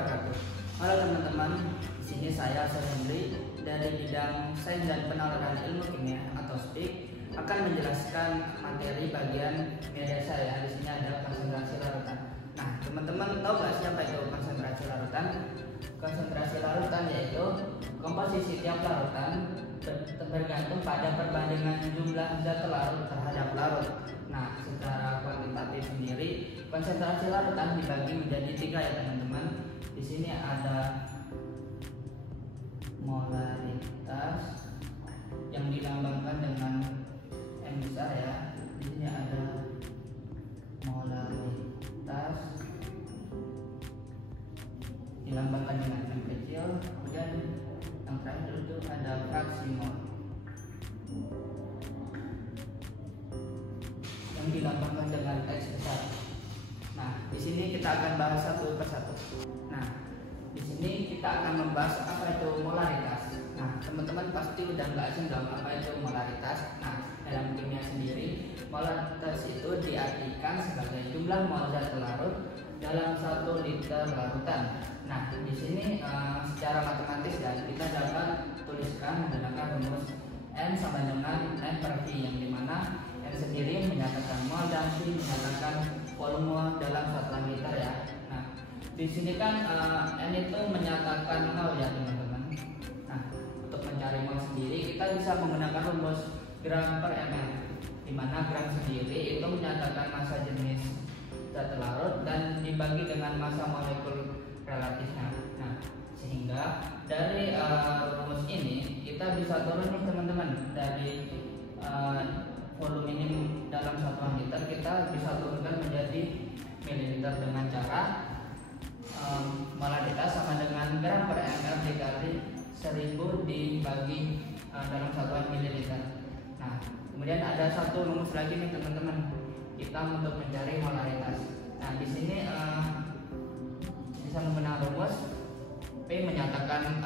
wabarakatuh. Halo teman-teman, di sini saya Hendri dari bidang Sains dan Penalaran Ilmu Kimia atau SPIK akan menjelaskan materi bagian media saya. Di sini ada konsentrasi larutan. Nah, teman-teman tahu nggak siapa itu konsentrasi larutan? Konsentrasi larutan yaitu komposisi tiap larutan bergantung pada perbandingan jumlah zat larut terhadap larut. Nah, secara kuantitatif sendiri, konsentrasi larutan dibagi menjadi 3 ya teman-teman. Di sini ada molaritas yang dilambangkan dengan M besar ya. Di sini ada molaritas dilambangkan dengan M kecil. Kemudian yang terakhir itu ada fraksi mol yang dilambangkan dengan X besar. Nah, di sini kita akan bahas satu persatu. Nah, di sini kita akan membahas apa itu molaritas. Nah, teman-teman pasti udah nggak asing dong apa itu molaritas. Nah, dalam kimia sendiri, molaritas itu diartikan sebagai jumlah mol zat larut dalam 1 liter larutan. Nah, di sini secara matematis dan kita dapat tuliskan menggunakan rumus N sama dengan N per V, yang dimana N sendiri menyatakan mol dan V menyatakan volume dalam satuan liter ya. Nah, di sini kan N itu menyatakan 0 ya teman-teman. Nah, untuk mencari mol sendiri kita bisa menggunakan rumus gram per ml, di mana gram sendiri itu menyatakan massa jenis zat larut dan dibagi dengan massa molekul relatifnya. Nah, sehingga dari rumus ini kita bisa turun nih teman-teman, dari volume ini dalam satuan liter kita bisa turunkan menjadi mililiter dengan cara molaritas sama dengan gram per ml dikali 1000 dibagi dalam satuan mililiter. Nah, kemudian ada satu rumus lagi nih teman-teman, kita untuk mencari molaritas. Nah, di sini bisa menggunakan rumus P menyatakan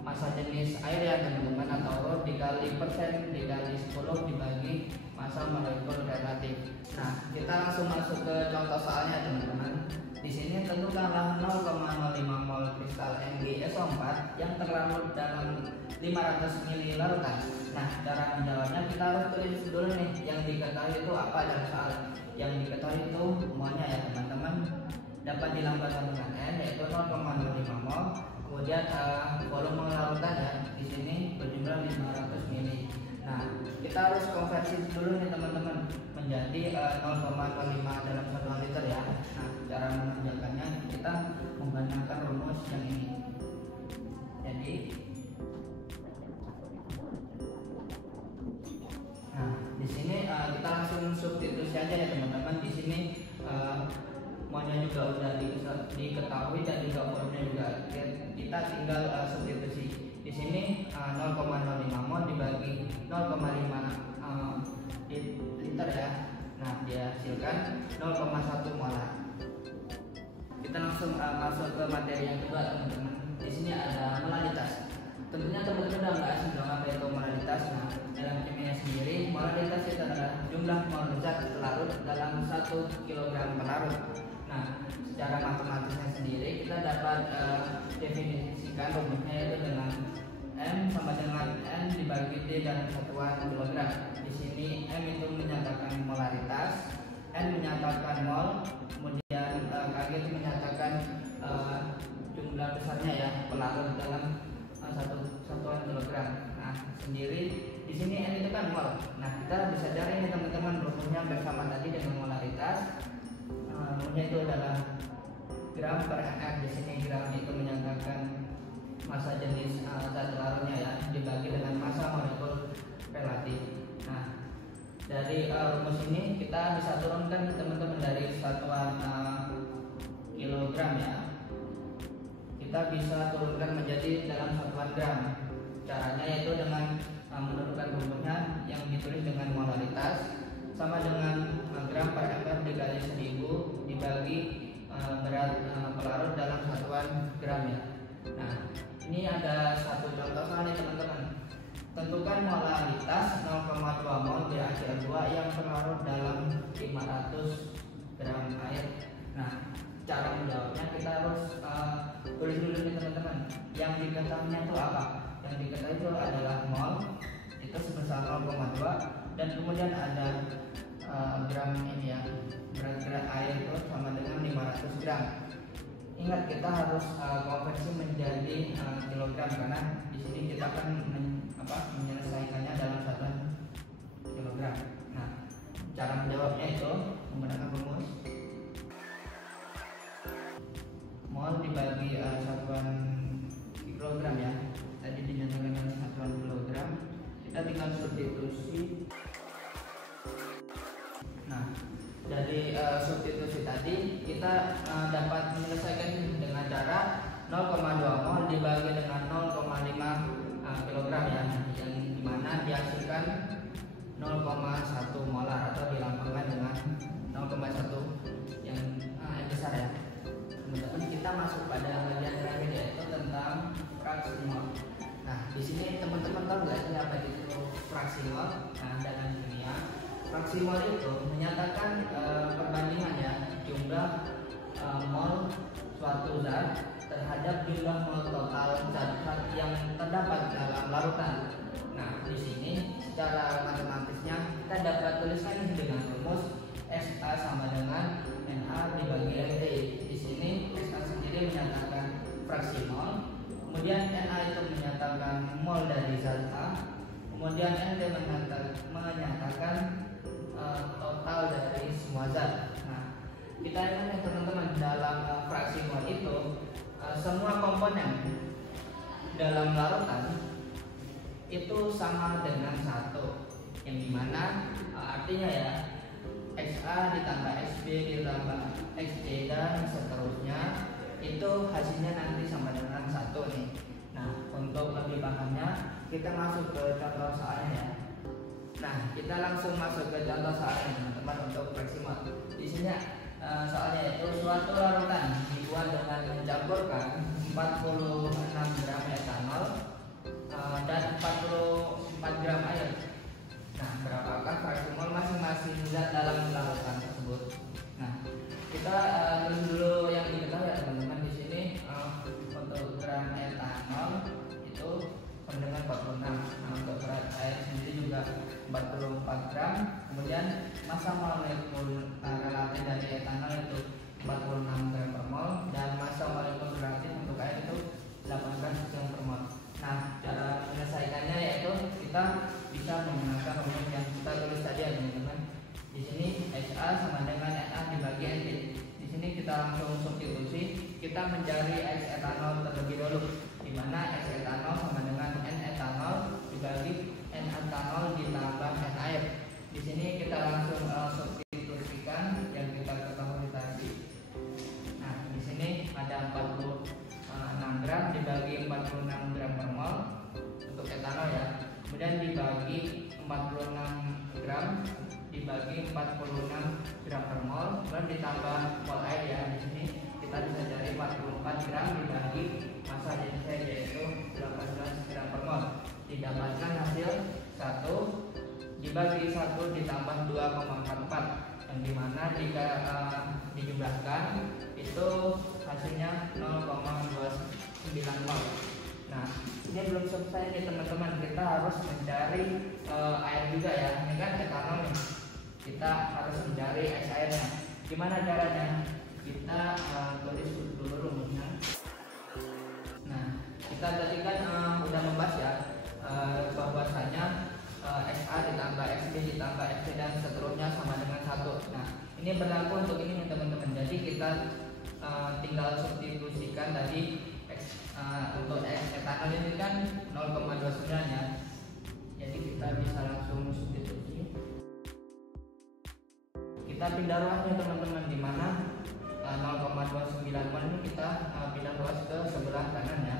massa jenis air ya teman-teman, atau rho dikali persen dikali 10 dibagi massa molekul relatif. Nah, kita langsung masuk ke contoh soalnya teman-teman. Di sini tentukanlah 0,05 mol kristal MgSO4 yang terlarut dalam 500 ml larutan. Nah, cara menjawabnya kita harus tulis dulu nih yang diketahui itu apa dalam soal. Yang diketahui itu molnya ya teman-teman, dapat dilambangkan dengan N yaitu 0,05 mol. Kemudian volume larutan ya di sini berjumlah 500 ml. Nah, kita harus konversi dulu nih teman-teman menjadi 0,05 dalam satuan liter ya. Nah, cara mengerjakannya kita menggunakan rumus yang ini. Jadi di sini kita langsung substitusi aja ya teman-teman. Di sini molnya juga udah diketahui dan juga volumenya juga, kita tinggal substitusi. Di sini 0,05 mol dibagi 0,5 liter ya. Nah, dihasilkan 0,1 molar. Kita langsung masuk ke materi yang kedua teman-teman. Di sini ada molaritas. Tentunya teman-teman udah nggak asing dong apa itu molaritas. Nah, dalam kimia sendiri, molaritas itu adalah jumlah mol zat larut dalam 1 kg pelarut. Nah, secara matematisnya sendiri kita dapat definisikan rumusnya yaitu dengan M sama dengan N dibagi D dalam satuan kilogram. Di sini M itu menyatakan molaritas, N menyatakan mol, kemudian Kg itu menyatakan jumlah besarnya ya pelarut dalam satuan kilogram. Nah, sendiri di sini N itu kan mol. Nah, kita bisa cari nih teman-teman rumusnya bersama tadi dengan molaritas. Rumusnya itu adalah gram per ml. Di sini gram itu menyatakan massa jenis zat larutnya ya dibagi dengan massa molekul relatif. Nah, dari rumus ini kita bisa turunkan teman-teman dari satuan kilogram ya. Kita bisa turunkan menjadi dalam satuan gram. Caranya yaitu dengan menurunkan rumusnya yang ditulis dengan molaritas sama dengan gram per ml dikali 1000 dibagi berat pelarut dalam satuan gram ya. Nah, ini ada satu contoh soal nih teman-teman. Tentukan molaritas 0,2 mol BaCl2 yang terlarut dalam 500 gram air. Nah, cara menjawabnya kita harus tulis dulu nih teman-teman. Yang diketahuinya itu apa? Yang diketahui itu adalah mol itu sebesar 0,2 dan kemudian ada gram ini ya, berat air itu sama dengan 500 gram. Ingat kita harus konversi menjadi kilogram karena di sini kita akan menyelesaikannya dalam satuan kilogram. Nah, cara menjawabnya itu menggunakan rumus mol dibagi satuan kilogram ya. Tadi dinyatakan dengan satuan kilogram. Kita tinggal substitusi. Nah, dari substitusi tadi kita dapat menyelesaikan dengan cara 0,2 mol dibagi dengan 0,5 kilogram ya, yang dimana dihasilkan 0,1 molar atau dilambangkan dengan 0,1 yang besar ya. Teman-teman, kita masuk pada bagian terakhir yaitu tentang fraksi mol. Nah, di sini teman-teman tahu nggak sih apa itu fraksi mol? Nah, dalam kimia fraksi mol itu menyatakan perbandingan ya jumlah mol suatu zat terhadap jumlah mol total zat yang terdapat dalam larutan. Nah, di sini secara matematisnya kita dapat tuliskan dengan rumus SA sama dengan Na dibagi NT. Di sini SA sendiri menyatakan fraksi mol, kemudian Na itu menyatakan mol dari zat A, kemudian NT menyatakan total dari semua zat. Nah, kita ingat ya teman-teman, dalam fraksi mol itu semua komponen dalam larutan itu sama dengan 1, yang dimana artinya ya XA ditambah XB ditambah XC dan seterusnya itu hasilnya nanti sama dengan 1 nih. Nah, untuk lebih pahamnya kita masuk ke contoh soalnya ya. Nah, kita langsung masuk ke contoh soalnya teman-teman untuk fraksi mol. Di sini soalnya itu suatu larutan dibuat dengan mencampurkan 46 gram etanol dan 44 gram air. Nah, berapakah fraksi mol masing-masing zat dalam larutan tersebut? Nah, kita tulis dulu yang diketahui ya teman-teman. Di sini untuk gram etanol itu sama dengan 46. Nah, untuk berat air sendiri juga 44 gram. Kemudian massa molekul relatif dari etanol itu 46 gram per mol dan massa molekul relatif untuk air itu 8 gram per mol. Nah, cara menyelesaikannya yaitu kita bisa menggunakan rumus yang kita tulis tadi ya teman-teman. Di sini XA sama dengan Na dibagi NT. Di sini kita langsung substitusi, kita mencari X etanol terlebih dahulu, di mana X etanol sama dengan N etanol dibagi N etanol ditambah N air. Di sini kita langsung substitusikan yang kita ketahui tadi. Nah, di sini ada 46 gram dibagi 46 gram per mol untuk etanol ya. Kemudian dibagi 46 gram dibagi 46 gram per mol, kemudian ditambah mol air ya. Di sini kita bisa cari 44 gram dibagi massa jenisnya yaitu 18 gram per mol. Didapatkan hasil 1 dibagi 1 ditambah 2,44, yang dimana jika dijumlahkan itu hasilnya 0,29 mol. Nah, ini belum selesai nih teman-teman, kita harus mencari air juga ya. Ini kan etanol nih, kita harus mencari X airnya. Gimana caranya? Kita tulis dulu rumusnya. Nah, kita tadi kan udah membahas ya bahwasanya XA ditambah XB ditambah XC dan seterusnya sama dengan 1. Nah, ini berlaku untuk ini teman-teman. Jadi kita tinggal substitusikan tadi untuk etanol ini kan 0,29 ya. Jadi kita bisa langsung substitusi. Kita pindah ruasnya teman-teman, di mana 0,29 mol ini kita pindah ruas ke sebelah kanan ya.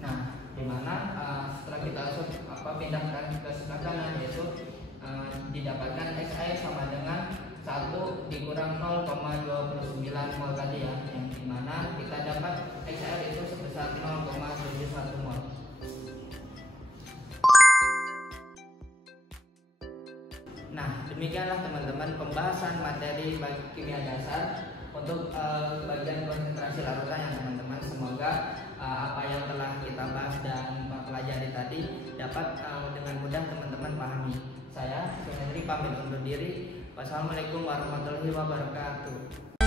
Nah, di mana setelah kita pindahkan ke sebelah kanan yaitu didapatkan X air sama dengan 1 dikurang 0,29 mol tadi ya, yang dimana kita dapat X air itu sebesar 0,71 mol. Nah, demikianlah teman-teman pembahasan materi kimia dasar untuk bagian konsentrasi larutan ya teman-teman. Semoga apa yang telah kita bahas dan pelajari tadi dapat dengan mudah teman-teman pahami. Saya Henry pamit undur diri. Wassalamualaikum warahmatullahi wabarakatuh.